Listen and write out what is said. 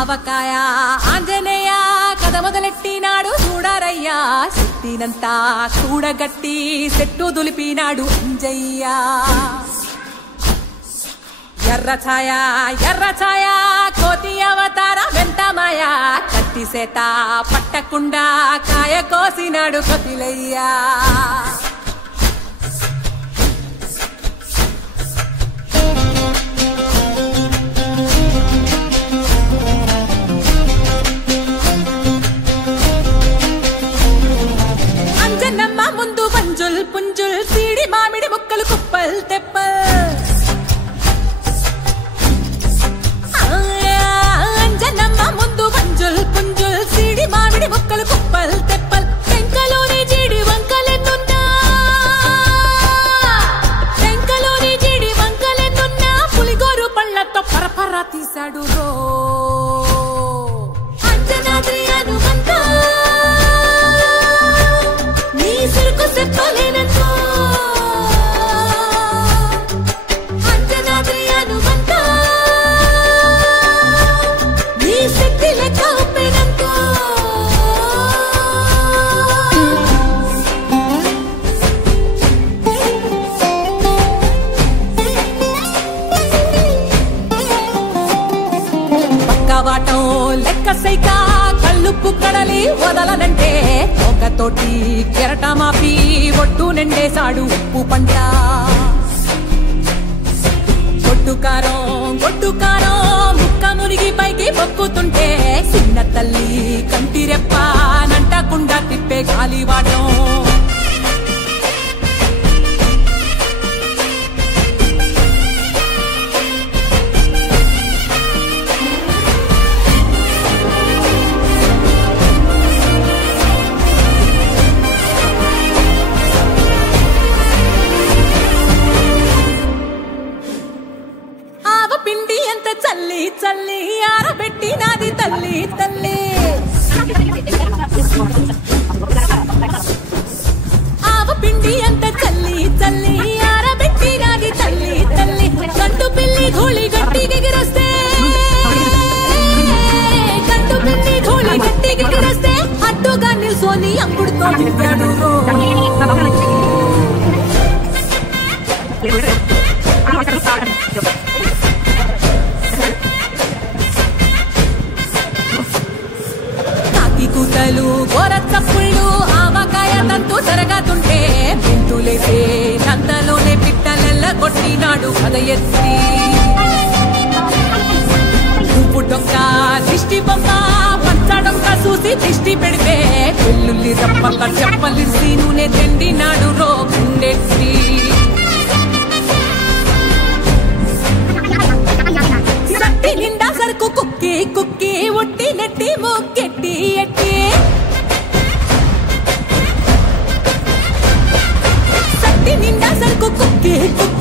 ఆవకాయ ఆంజనేయ కథ మొదలెట్టినాడు చూడారయ్యా శక్తినంతా కూడగట్టి చెట్టు దులిపినాడు అంజయ్య ఎర్ర ఛాయ కోతి అవతార వెంటమాయ కత్తి సేత పట్టకుండా కాయ కోసినాడు కపిలయ్యా అంజనమ్మ ముందు పంజుల్ పుంజుల్ సీడి మామిడి ముక్కలు కుప్పల్ తెప్పల్ అంజనమ్మ ముందు పంజుల్ పుంజుల్ సీడి మామిడి ముక్కలు కుప్పల్ తెప్పల్ టెంకలోని జీడి వంకలెన్నున్నా పులిగోరు పళ్ళతో పరపర తీశాడు రో అంజనాద్రి హనుమంత నీ సిరుకు చెప్పలేనంతో అంజనాద్రి హనుమంత నీ శక్తి లెక్క ఒప్పినంతో పక్కవాటం లెక్క సైక కళ్ళుప్పు కడలి వదలనంటే ఒకతోటి కెరటమాపి ఒట్టు నిండేశాడు ఉప్పు పంట గొడ్డుకారం ముక్క మునిగి పైకి పొక్కుతుంటే చిన్న తల్లి కంటిరెప్ప నంటకుండా తిప్పే గాలివాటం పిండి ఎంత చల్లి చల్లి ఆరబెట్టి నాది తల్లి తల్లి ఆవ పిండి ఎంత చల్లి చల్లి ఆరబెట్టి నాది తల్లి తల్లి గంటు పిల్లి ధూళి గట్టికి ఎగిరొస్తే అడ్డుగా నిల్సోని అప్పుడుతో తిప్పాడు కూతలు గోర చప్పుళ్ళు ఆవకాయ తంతు జరగతుంటే బిందులేసే నంతలోనే పిట్టలెల్ల కొట్టినాడు కథ ఎత్తి ఉప్పు డొక్క దిష్టి బొమ్మ పచ్చడొక్క చూసి దిష్టి పెడితే వెల్లుల్లి రప్పక చెప్పలిసి నూనె తెండినాడు రో గుండెత్తి సట్టి నిండా సరుకు కుక్కి కుక్కి ఒట్టి నెట్టి మొక్కెట్టి ఎట్టి సట్టి నిండా సరుకు కుక్కి కుక్కి